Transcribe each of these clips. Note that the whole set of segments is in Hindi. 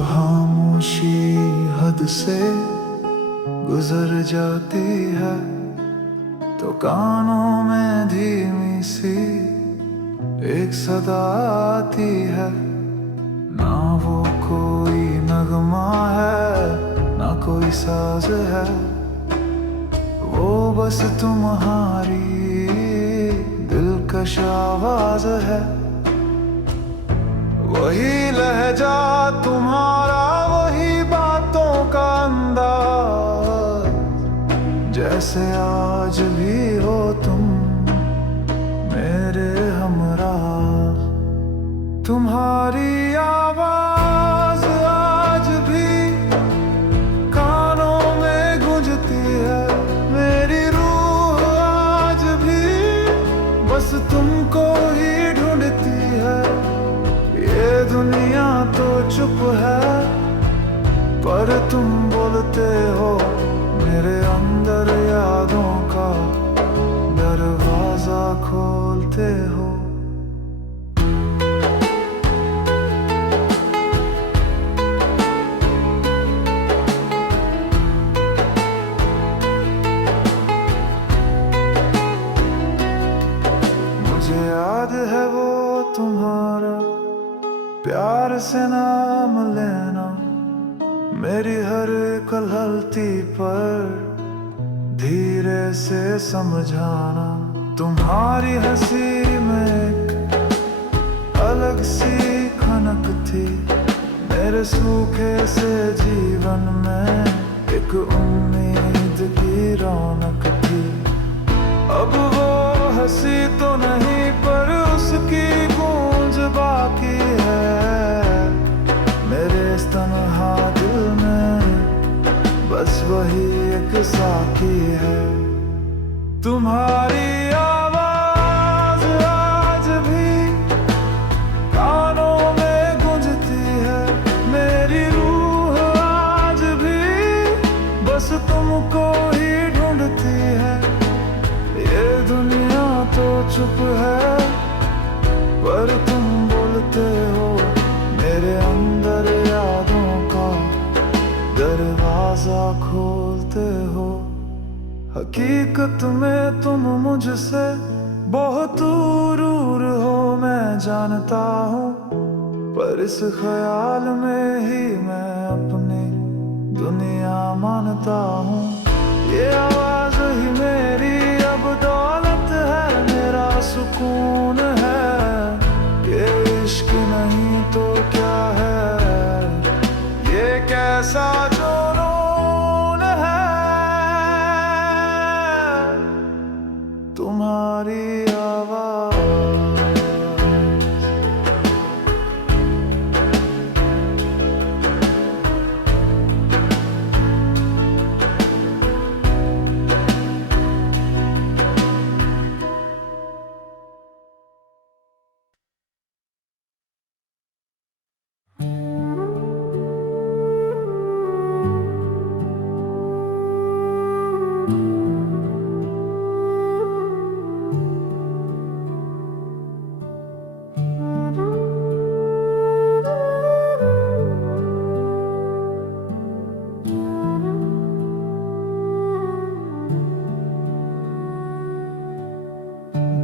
खामोशी हद से गुजर जाती है तो कानों में धीमी सी एक सदा आती है। ना वो कोई नगमा है ना कोई साज है, वो बस तुम्हारी दिलकश आवाज है। वही लहजा तुम्हारा, वही बातों का अंदाज, जैसे आज भी हो तुम मेरे हमराह। तुम्हारी आवाज आज भी कानों में गूंजती है, मेरी रूह आज भी बस तुमको ही ढूंढती है। ये दुनिया तो चुप है पर तुम बोलते हो, मेरे अंदर यादों का दरवाजा खोलते हो। मुझे याद है वो तुम्हारा प्यार से नाम लेना, मेरी हर कलहलती पर धीरे से समझाना। तुम्हारी हंसी में एक अलग सी खनक थी, मेरे सूखे से जीवन में एक उम्मीद की रौनक थी। अब वो हंसी तो नहीं पर उसकी गूंज बाकी है, मेरे इस तन्हा दिल में बस वही एक साकी है। तुम्हारी आवाज आज भी कानों में गूंजती है, मेरी रूह आज भी बस तुमको ही ढूंढती है। ये दुनिया तो चुप है पर तुम बोलते हो, मेरे अंदर यादों का दरवाजा खोलते हो। हकीकत में तुम मुझसे बहुत दूर हो मैं जानता हूँ, पर इस ख्याल में ही मैं अपनी दुनिया मानता हूँ। ये आवाज ही मेरी अब दौलत है, मेरा सुकून है। ये इश्क नहीं तो क्या है, ये कैसा जुनून है। तुम्हारी आवाज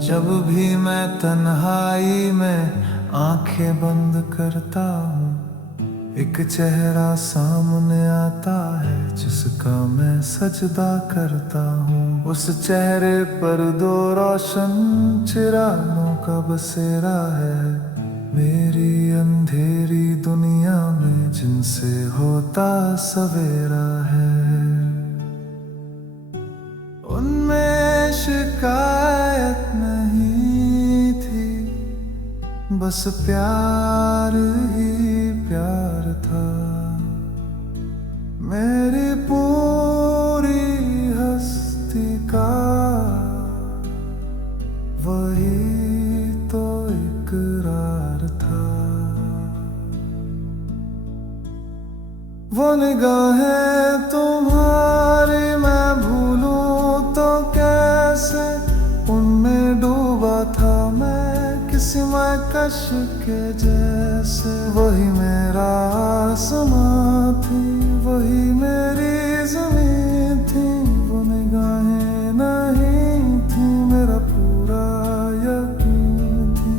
जब भी मैं तन्हाई में आंखें बंद करता हूँ, एक चेहरा सामने आता है जिसका मैं सजदा करता हूँ। उस चेहरे पर दो रोशन चिरागों का बसेरा है, मेरी अंधेरी दुनिया में जिनसे होता सवेरा है। उनमें शिकायत नहीं थी, बस प्यार ही प्यार था। मेरी पूरी हस्ती का वही तो इकरार था। वो निगाहें तुम्हारी मैं भूलूं तो कैसे, उनमें डूबा था मैं किस किसी कश के जैसे। वही मेरा आसमां थी, वही मेरी ज़मीं थी, वो निगाहें नहीं थी, मेरा पूरा यकीन थी।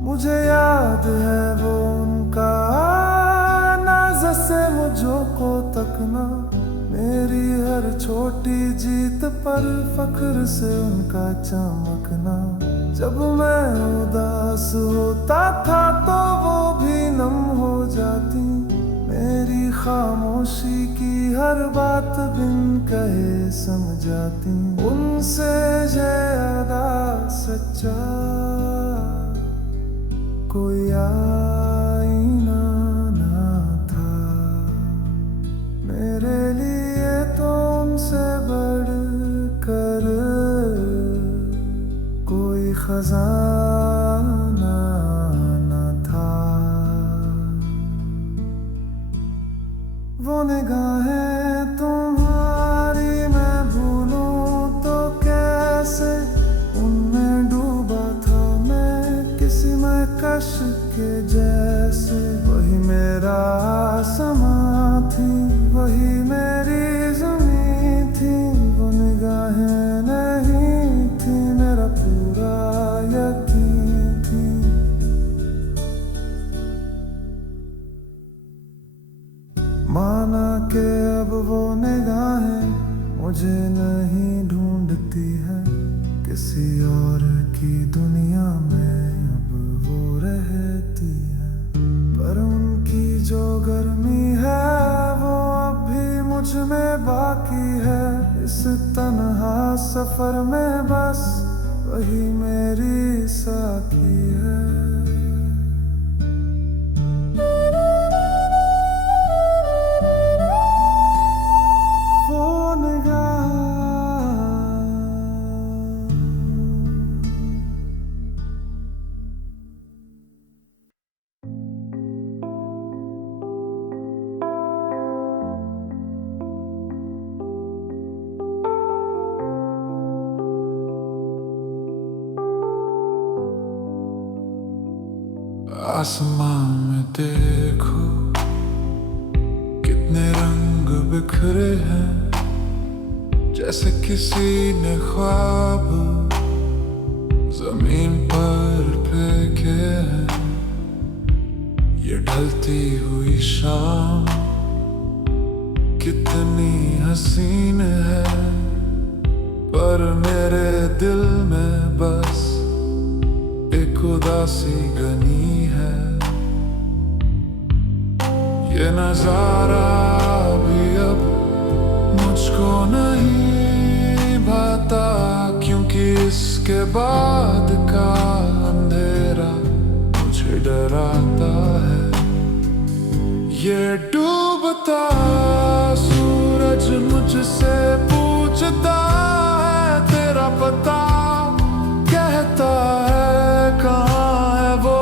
मुझे याद है वो उनका आना, जैसे मुझो को तकना, मेरी हर छोटी जीत पर फख्र से उनका चमकना। जब मैं उदास होता था तो वो भी नम हो जाती, मेरी खामोशी की हर बात बिन कहे समझाती। उनसे ज्यादा सच्चा कोई आईना ना था मेरे लिए, तो उनसे बढ़कर कोई खजाना ना था। वो निगाहें तुम्हारी मैं भूलूं तो कैसे, उनमें डूबा था मैं किसी कश के जैसे। वही मेरा आसमां थी, वही मेरी ज़मीं थी, वो निगाहें नहीं थी, मेरा पूरा यकीन थी। माना के अब वो निगाहें मुझे नहीं ढूंढती है, किसी और की दुनिया में रहती है। पर उनकी जो गर्मी है वो अब भी मुझ में बाकी है। इस तन्हा सफर में बस वही मेरी साथी है। आसमां में देखो कितने रंग बिखरे हैं, जैसे किसी ने ख्वाब जमीन पर फेंके हैं। ये ढलती हुई शाम कितनी हसीन है, पर मेरे दिल में बस एक उदासी घनी है। ये नजारा भी अब मुझको नहीं भाता, क्योंकि इसके बाद का अंधेरा मुझे डराता है। ये डूबता सूरज मुझसे पूछता है तेरा पता, कहता है कहाँ है वो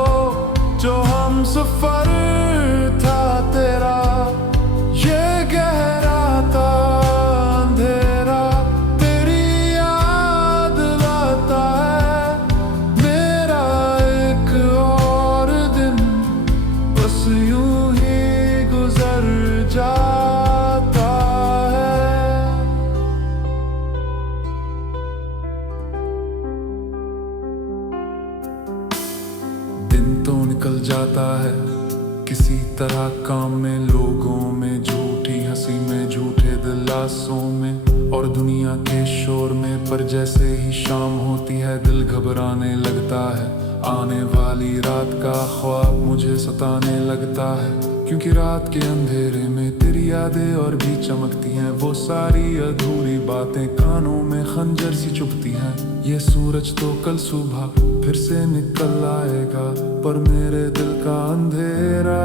जो हम सफर था तेरा। ये गहरा था अंधेरा तेरी याद लाता है, मेरा एक और दिन बस यूं ही गुजर जाता है। दिन तो निकल जाता है किसी तरह काम में, लोगों में झूठी हंसी में, झूठे दिलासों में और दुनिया के शोर में। पर जैसे ही शाम होती है दिल घबराने लगता है, आने वाली रात का ख्वाब मुझे सताने लगता है। क्योंकि रात के अंधेरे में तेरी यादें और भी चमकती हैं, वो सारी अधूरी बातें कानों में खंजर सी चुभती हैं। ये सूरज तो कल सुबह फिर से निकल आएगा, पर मेरे दिल का अंधेरा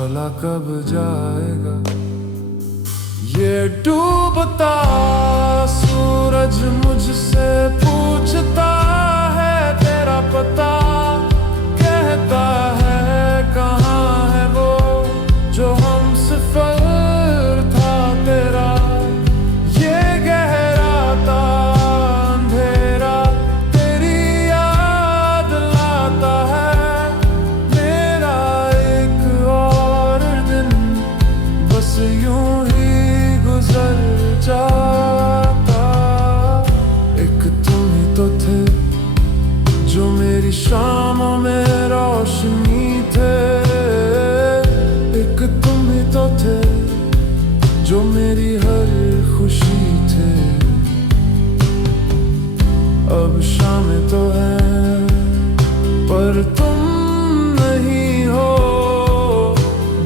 भला कब जाएगा ये डूबता सूरज मुझसे पूछता है तेरा पता, कहता है कहाँ है वो जो हम सफर था तेरा। ये गहरा था अंधेरा तेरी याद लाता है, मेरा एक और दिन बस यूं ही गुजर जाता। एक तुम ही तो थे जो मेरी शामों में रोशनी थे, एक तुम ही तो थे जो मेरी हर खुशी थे। अब शामें तो है पर तुम नहीं हो,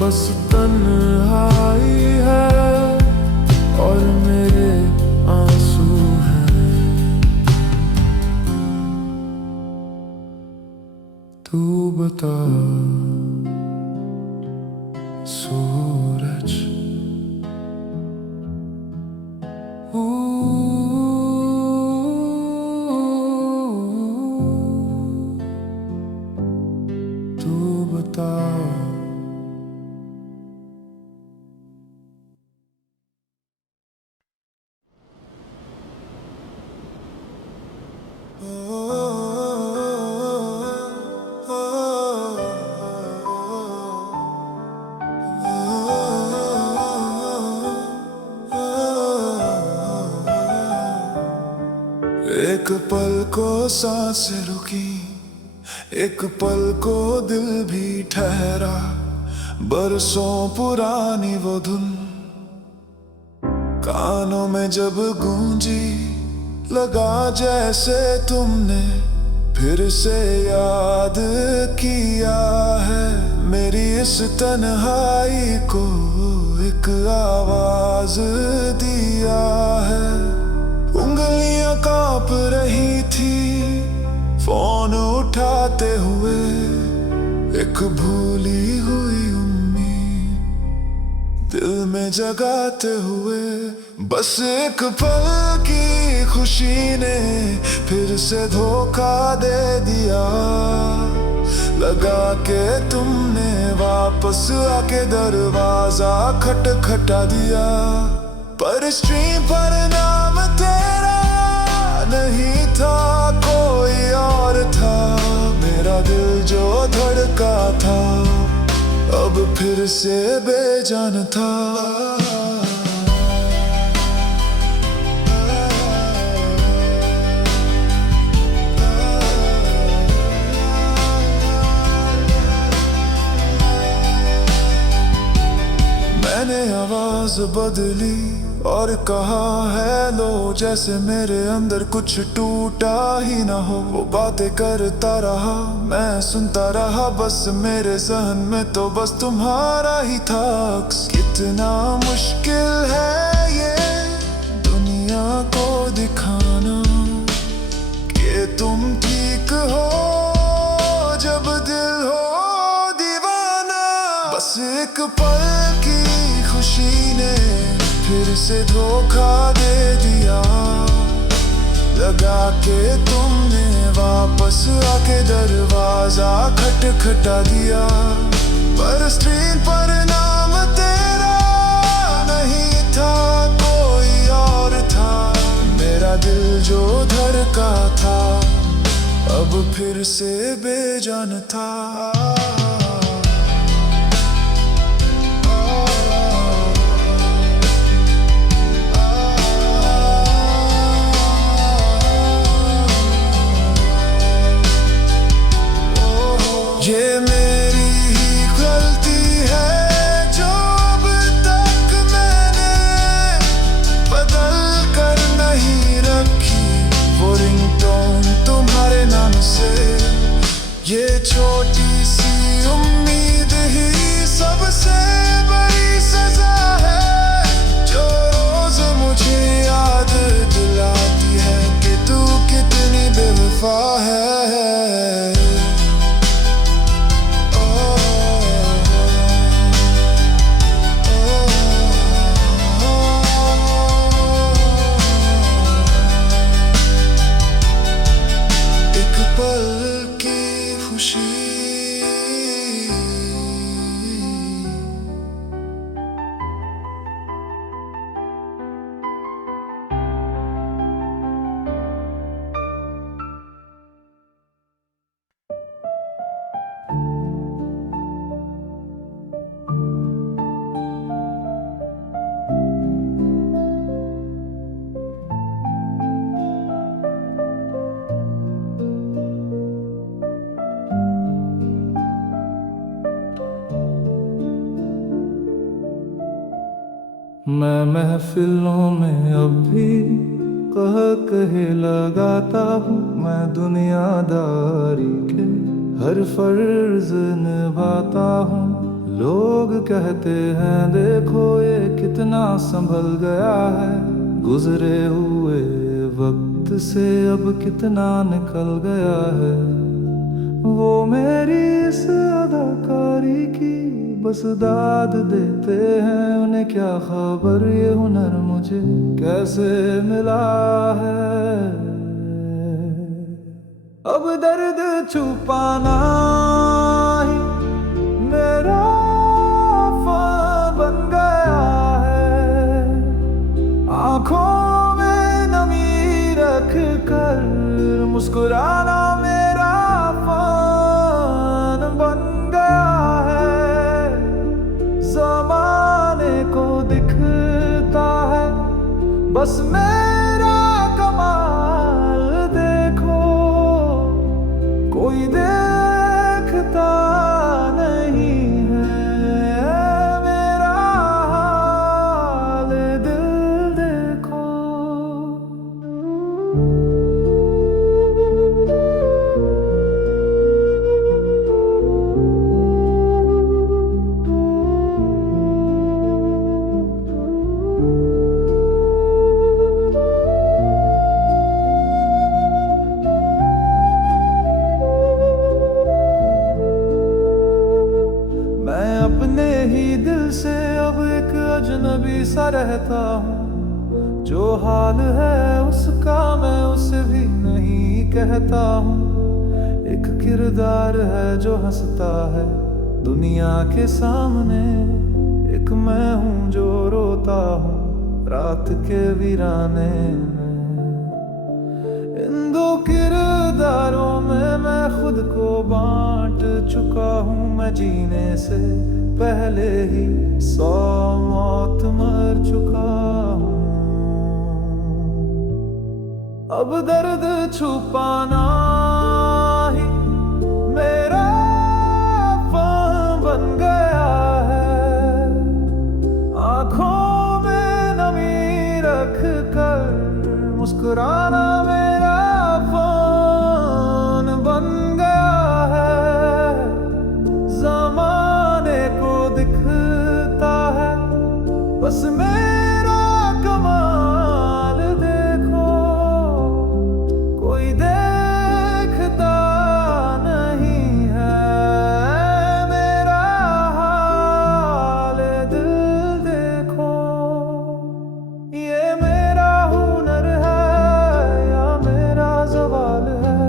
बस तन्हाई है और मेरे आंसू हैं। तू बता सूरज तू बता। एक पल को सांसें रुकी, एक पल को दिल भी ठहरा, बरसों पुरानी वो धुन कानों में जब गूंजी, लगा जैसे तुमने फिर से याद किया है मेरी इस तन्हाई को एक आवाज दिया है। उंगलियां कांप रही थी फोन उठाते हुए, एक भूली हुई उम्मीद दिल में जगाते हुए। बस एक पल की खुशी ने फिर से धोखा दे दिया, लगा के तुमने वापस आके दरवाजा खटखटा दिया। पर स्क्रीन पर नाम तेरा नहीं था, कोई और था। मेरा दिल जो धड़का था अब फिर से बेजान था। मैंने आवाज बदली और कहा हेलो, जैसे मेरे अंदर कुछ टूटा ही ना हो। वो बातें करता रहा, मैं सुनता रहा, बस मेरे जहन में तो बस तुम्हारा ही था। कितना मुश्किल है ये दुनिया को दिखाना कि तुम ठीक हो जब दिल हो दीवाना। बस एक पल की खुशी ने फिर से धोखा दे दिया, लगा के तुमने वापस आके दरवाजा खटखटा दिया। पर स्क्रीन पर नाम तेरा नहीं था, कोई और था। मेरा दिल जो धड़का था अब फिर से बेजान था। ये मेरी ही गलती है जो अब तक मैंने बदल कर नहीं रखी वो रिंगटोन तुम्हारे नाम से। ये छोटी सी मैं महफिलों में अब भी कह कहे लगाता हूँ। मैं दुनियादारी के हर फर्ज निभाता हूँ। लोग कहते हैं देखो ये कितना संभल गया है, गुजरे हुए वक्त से अब कितना निकल गया है। वो मेरी इस अदाकारी की बस दाद देते हैं, उन्हें क्या खबर ये हुनर मुझे कैसे मिला है। अब दर्द छुपाना ही मेरा फन बन गया है। आंखों में नमी रख कर मुस्कुराना मेरा फन बन गया है। जमाने को दिखता है बस मेरा कमाल देखो, कोई देखता नहीं है मेरा हाल दिल देखो। मैं अपने ही दिल से अब एक अजनबी सा रहता हूँ। जो हाल है उसका मैं उसे भी नहीं कहता हूँ। एक किरदार है जो हंसता है दुनिया के सामने, एक मैं हूँ जो रोता हूँ रात के वीराने में। इन दो किरदारों में मैं खुद को बांट चुका हूँ। मैं जीने से पहले ही 100 मौत मर चुका हूँ। अब दर्द छुपाना ही मेरा फन बन गया है। आंखों में नमी रख कर मुस्कुराना मेरा फन बन गया है। जमाने को दिखता है बस मेरा कमाल देखो, कोई देखता नहीं है मेरा हाल दिल देखो। ये मेरा हुनर है या मेरा जवाल है,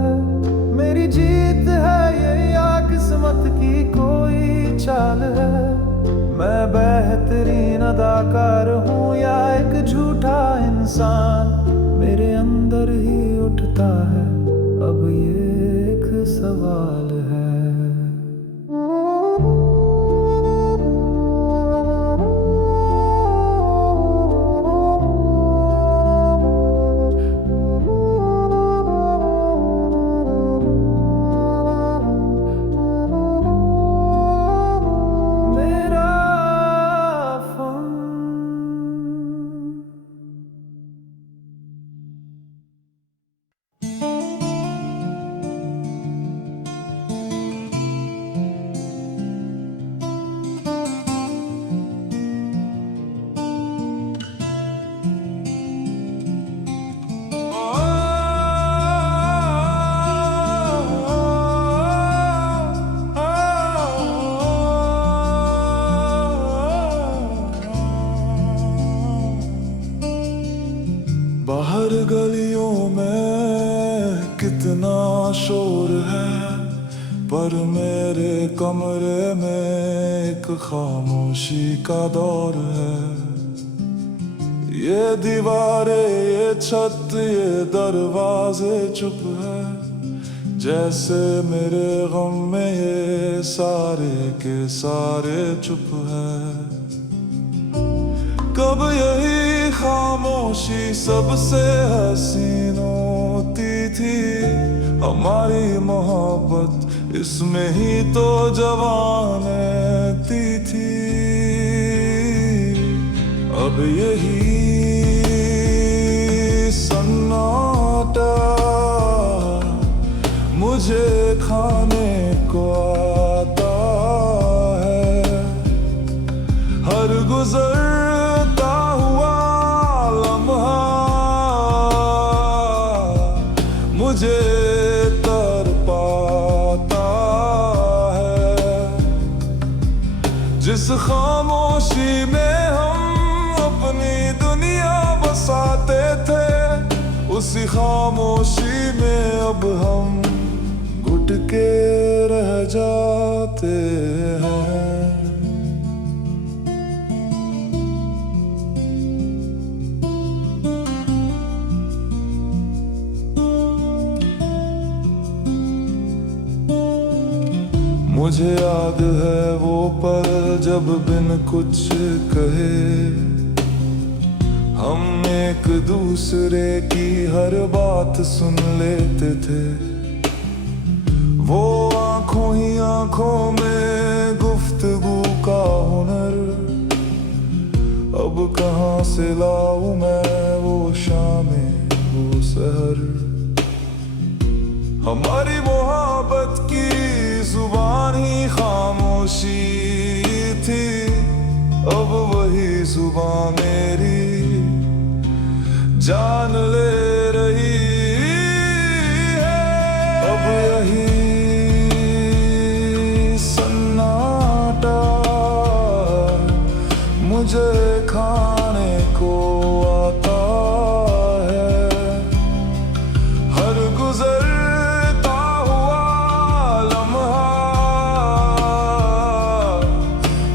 मेरी जीत है ये या किस्मत की कोई चाल है। मैं बेहतरीन अदाकार हूँ या एक झूठा इंसान, मेरे अंदर ही उठता है अब ये एक सवाल है। मेरा फन बाहर गलियों में कितना शोर है, पर मेरे कमरे में एक खामोशी का दौर है। ये दीवारें, ये छत, ये दरवाजे चुप है, जैसे मेरे गम में ये सारे के सारे चुप है। कब यही खामोशी सबसे हसीन होती थी, हमारी मोहब्बत इसमें ही तो जवानती थी। अब यही सन्नाटा मुझे खाने को आता है। हर गुजरता हुआ लम्हा मुझे तड़पाता है। जिस खामोशी में हम अपनी दुनिया बसाते थे, उसी खामोशी में अब हम घुट के रह जाते हैं। मुझे याद है वो पल जब बिन कुछ कहे हम एक दूसरे की हर बात सुन लेते थे। वो आंखों ही आंखों में गुफ्तगू का हुनर, अब कहाँ से लाऊं मैं वो शामें वो सहर। हमारी मोहब्बत की जुबान ही खामोशी थी, अब वही जुबान मेरी जान ले रही है। अब यही सन्नाटा मुझे खाने को आता है। हर गुजरता हुआ लम्हा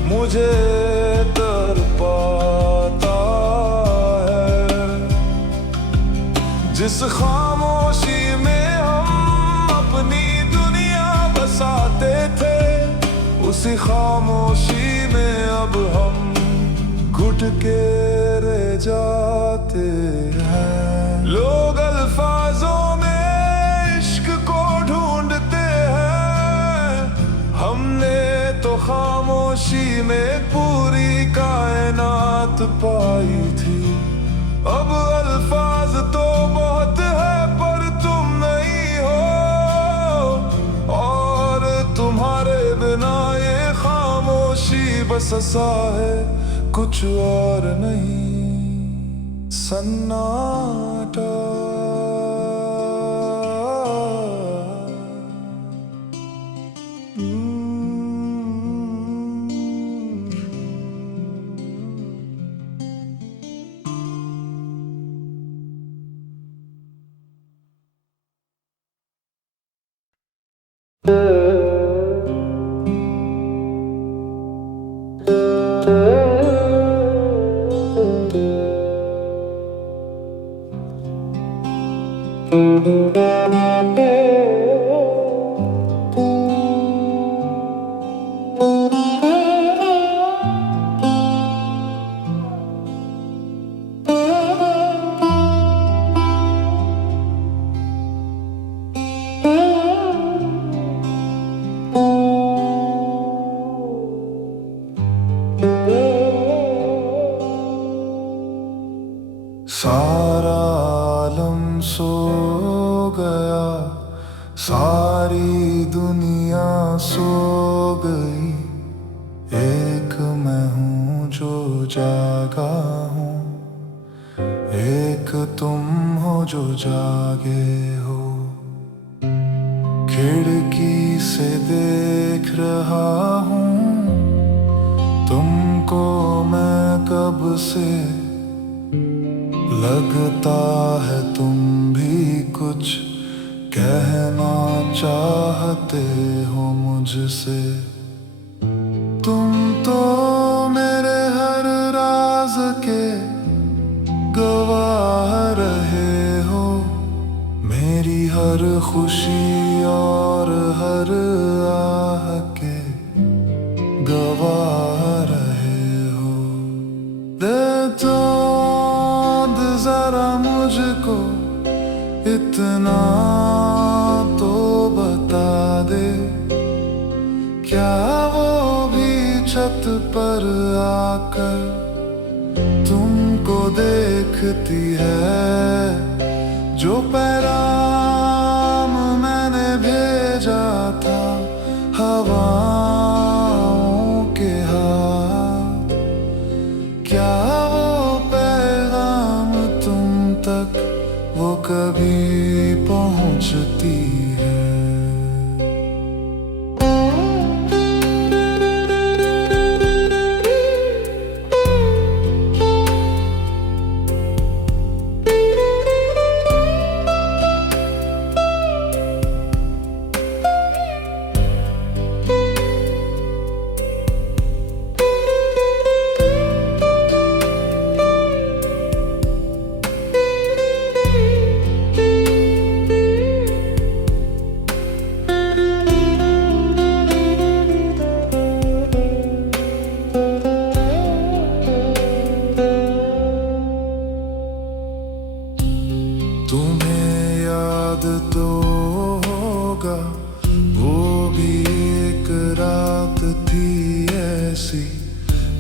मुझे तड़पाता है। जिस खामोशी में हम अपनी दुनिया बसाते थे, उसी खामोशी में अब हम घुट के रह जाते हैं। लोग अल्फाजों में इश्क को ढूंढते हैं, हमने तो खामोशी में पूरी कायनात पाई थी। अब अल्फाज तो बहुत है पर तुम नहीं हो, और तुम्हारे बिना ये खामोशी बस सा है, कुछ और नहीं। सन्नाटा सारा आलम सो गया, सारी दुनिया सो गई, एक मैं हूँ जो जागा हूँ, एक तुम हो जो जागे हो। खिड़की से देख रहा हूँ तुमको मैं कब से, लगता है तुम भी कुछ कहना चाहते हो मुझसे। तुम तो मेरे हर राज के गवाह रहे हो, मेरी हर खुशी और हर आह के गवाह रहे हो। दे तो जरा मुझको इतना तो बता दे, क्या वो भी छत पर आकर तुम देखती है। जो पैगाम मैंने भेजा था हवाओं के हाथ, क्या वो पैगाम तुम तक वो कभी पहुंचती है? तुम्हें याद तो होगा वो भी एक रात थी ऐसी,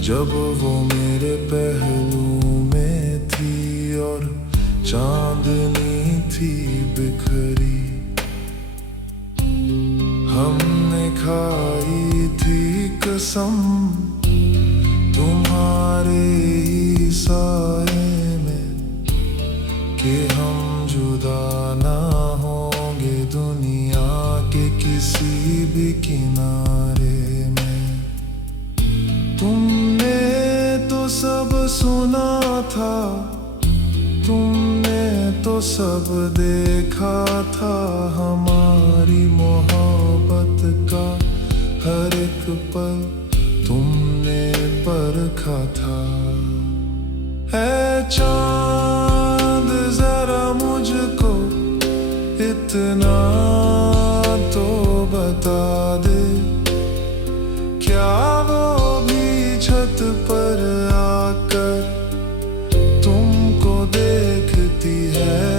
जब वो मेरे पहलू में थी और चांदनी थी बिखरी। हमने खाई थी कसम तुम्हारे ही साए में कि हम जुदा ना होंगे दुनिया के किसी भी किनारे में। तुमने तो सब सुना था, तुमने तो सब देखा था, हमारी मोहब्बत का हर एक पल तुमने परखा था। है चांद जरा मुझको इतना तो बता दे, क्या वो भी छत पर आकर तुमको देखती है?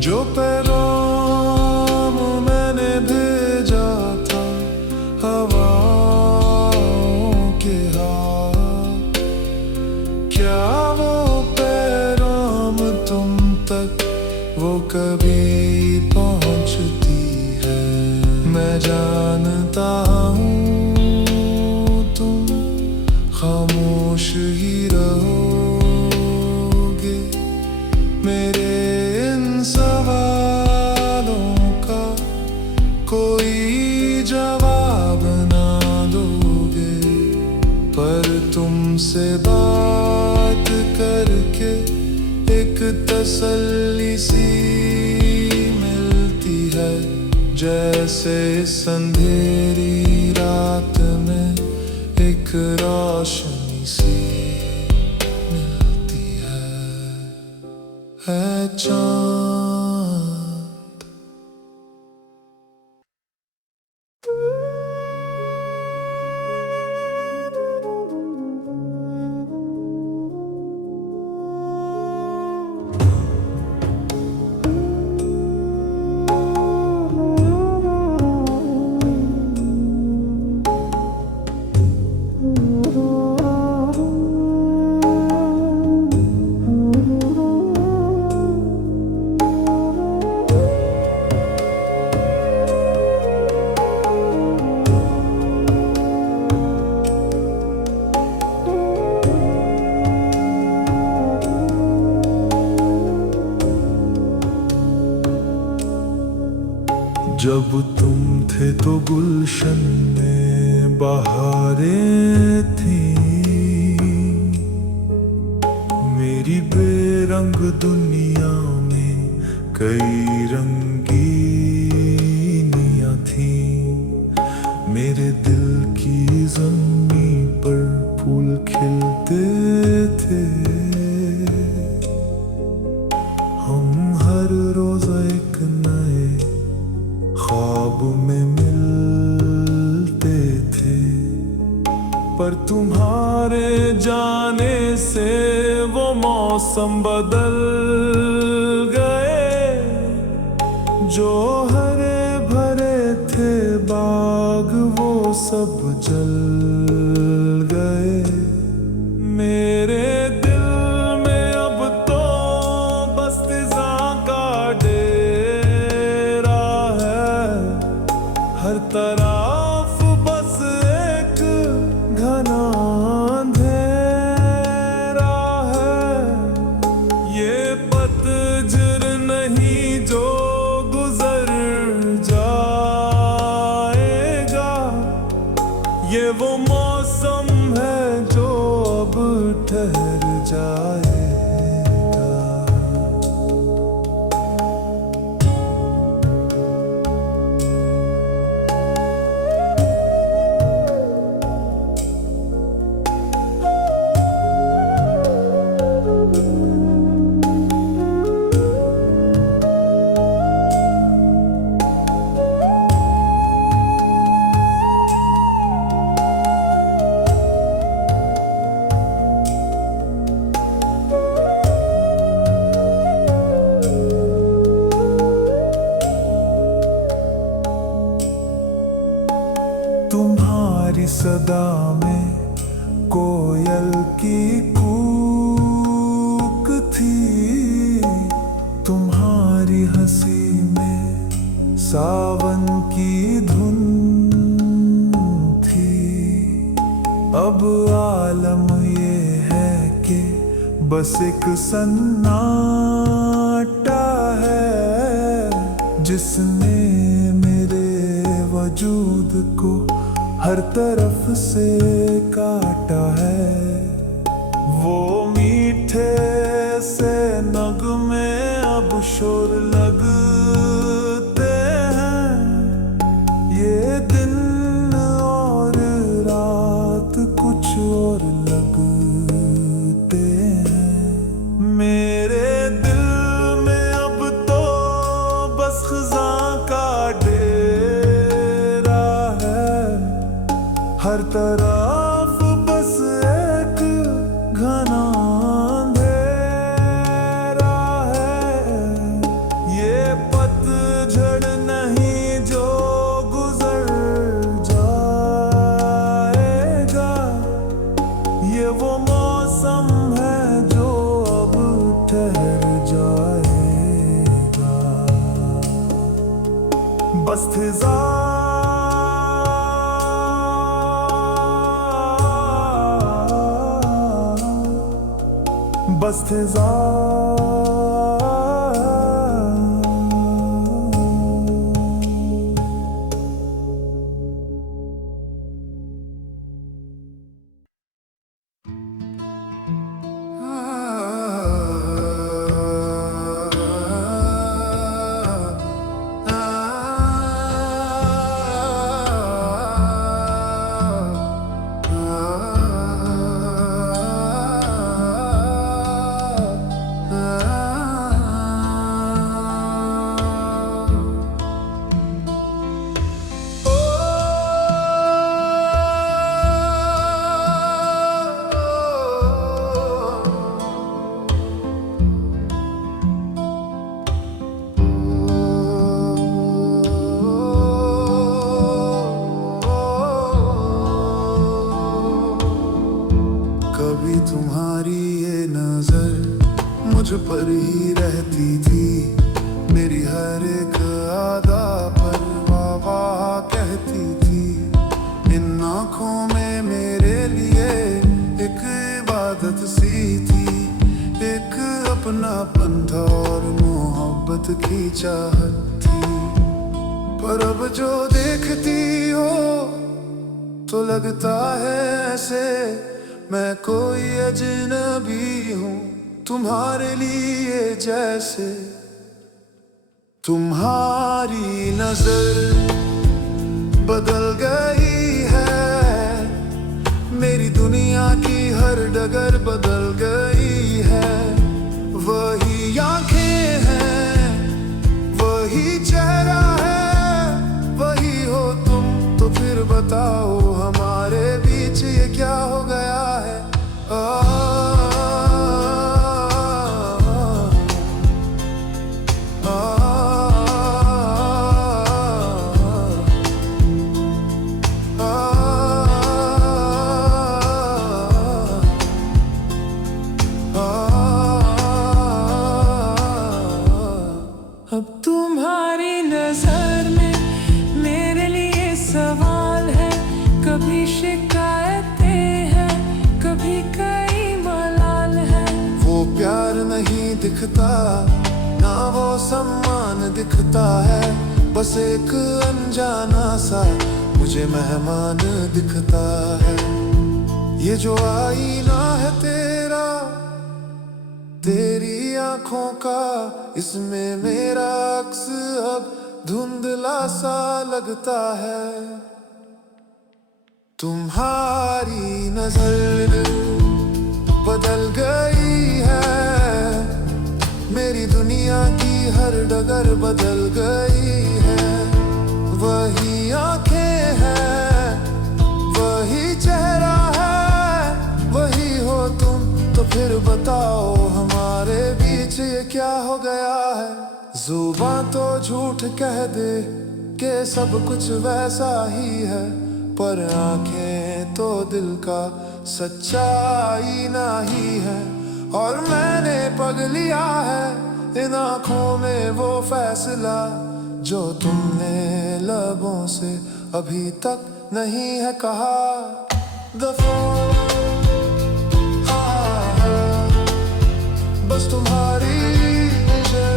जो पैगाम मैंने भेजा था हवाओं के हाथ, क्या वो पैगाम तुम तक वो कभी पहुंचती है? मैं जानता हूँ तुम खामोश ही रहोगे, मेरे इन सवालों का कोई जवाब ना दोगे, पर तुमसे बात करके एक तसल्ली सी मिलती है, जैसे इस अंधेरी रात में एक रोशनी सी मिलती है चाँद। जब तुम थे तो गुलशन में बहारें थीं, मेरी बेरंग दुनिया में कई रंगीनियां थीं। मेरे दिल की ज़मीं पर फूल खिलते थे, हम हर रोज़ एक नए ख्वाब में मिलते थे। पर तुम्हारे जाने से वो मौसम बदल गए, जो हरे भरे थे बाग वो सब जल गए। मेरे दिल में अब बस एक सन्नाटा है जिसने मेरे वजूद को हर तरफ से काटा है। वो मीठे से नगमे अब शोर लगते हैं, ये दिन और रात कुछ और लगते हैं। मेरे दिल में अब तो बस ख़ुदा का डेरा है, हर तरफ बस एक घना अंधेरा है। ये पतझड़ नहीं जो गुजर जाएगा, ये वो मौसम है जो अब ठहर जाएगा। बस फिजा बस फिजा कभी तुम्हारी ये नजर मुझ पर ही रहती थी, मेरी हर एक अदा पर वाह वाह कहती थी। इन आँखों में मेरे लिए एक इबादत सी थी, एक अपनापन था और मोहब्बत की चाहत थी। पर अब जो देखती हो तो लगता है ऐसे मैं कोई अजनबी हूँ तुम्हारे लिए जैसे। तुम्हारी नजर बदल गई है, मेरी दुनिया की हर डगर बदल गई है। वही आंखें हैं, वही चेहरा है, वही हो तुम। तो फिर बताओ हमारे बीच ये क्या हो गया है? अब तुम्हारी नजर में मेरे लिए सवाल है, कभी शिकायतें हैं, कभी कई मलाल है। वो प्यार नहीं दिखता ना वो सम्मान दिखता है, बस एक अनजाना सा मुझे मेहमान दिखता है। ये जो आईना है तेरा, तेरी आंखों का, इसमें मेरा अक्स अब धुंधला सा लगता है। तुम्हारी नजर बदल गई है, मेरी दुनिया की हर डगर बदल गई है। वही आंखें हैं, वही चेहरा है, वही हो तुम। तो फिर बताओ हमारे बीच ये क्या हो गया है? जुबान तो झूठ कह दे कि सब कुछ वैसा ही है, पर आंखें तो दिल का सच्चा आईना ही है। और मैंने पग लिया है इन आंखों में वो फैसला जो तुमने लबों से अभी तक नहीं है कहा। दफा बस तुम्हारी जय।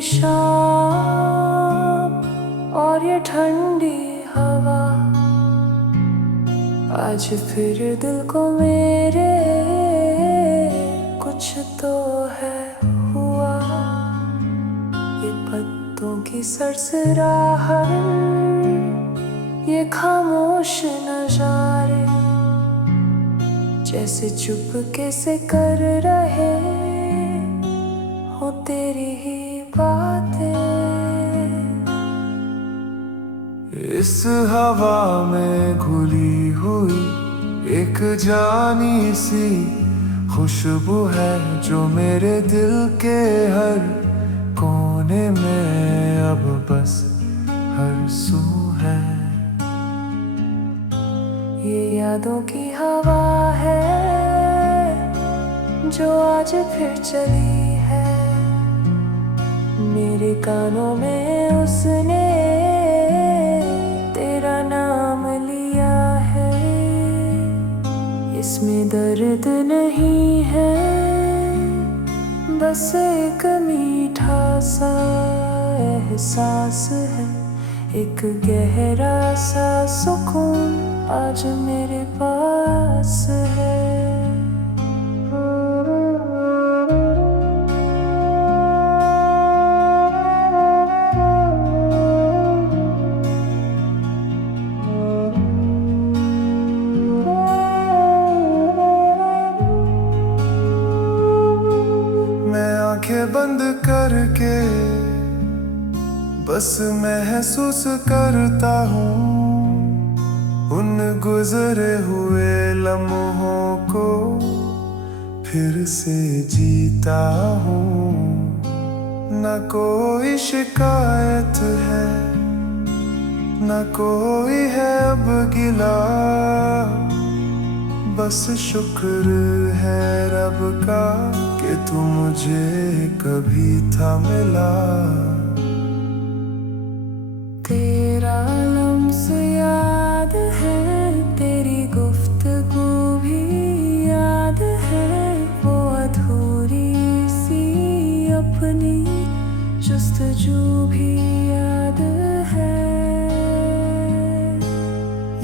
शाम और ये ठंडी हवा, आज फिर दिल को मेरे कुछ तो है हुआ। ये पत्तों की सरसराहट, ये खामोश नजारे जैसे चुपके से कर रहे हो तेरी ही बातें। इस हवा में घुली हुई एक जानी सी खुशबू है जो मेरे दिल के हर कोने में अब बस हर सू है। ये यादों की हवा है जो आज फिर चली है मेरे कानों में। उसने तेरा नाम लिया है, इसमें दर्द नहीं है, बस एक मीठा सा एहसास है, एक गहरा सा सुकून आज मेरे पास है। आंखें बंद करके बस महसूस करता हूँ उन गुजरे हुए लम्हों को फिर से जीता हूँ। न कोई शिकायत है न कोई है अब गिला, बस शुक्र है रब का कि तू मुझे कभी था मिला। तेरा लम्स याद है, तेरी गुफ्तगू भी याद है, वो अधूरी सी अपनी जुस्तजू भी याद है।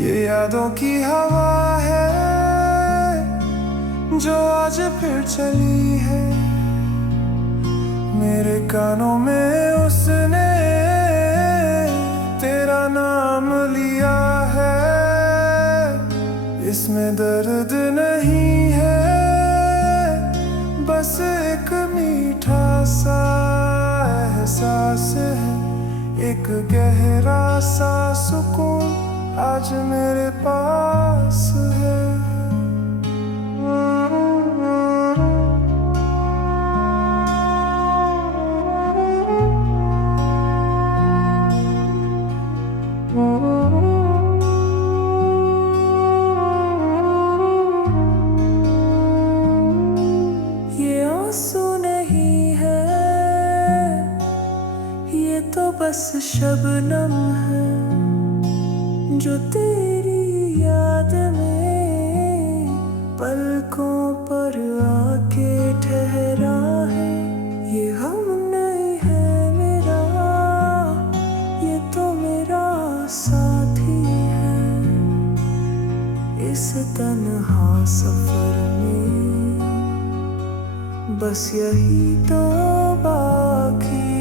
ये यादों की हवा है जो आज फिर चली है मेरे कानों में। उसने तेरा नाम लिया है, इसमें दर्द नहीं है, बस एक मीठा सा एहसास है, एक गहरा सा सुकून आज मेरे पास है। ये आंसू नहीं है, ये तो बस शबनम है जो तेरी याद में पलकों पर आके ठहरा है। ये हम नहीं है मेरा, ये तो मेरा साथी है इस तन्हा सफर में, बस यही तो बाकी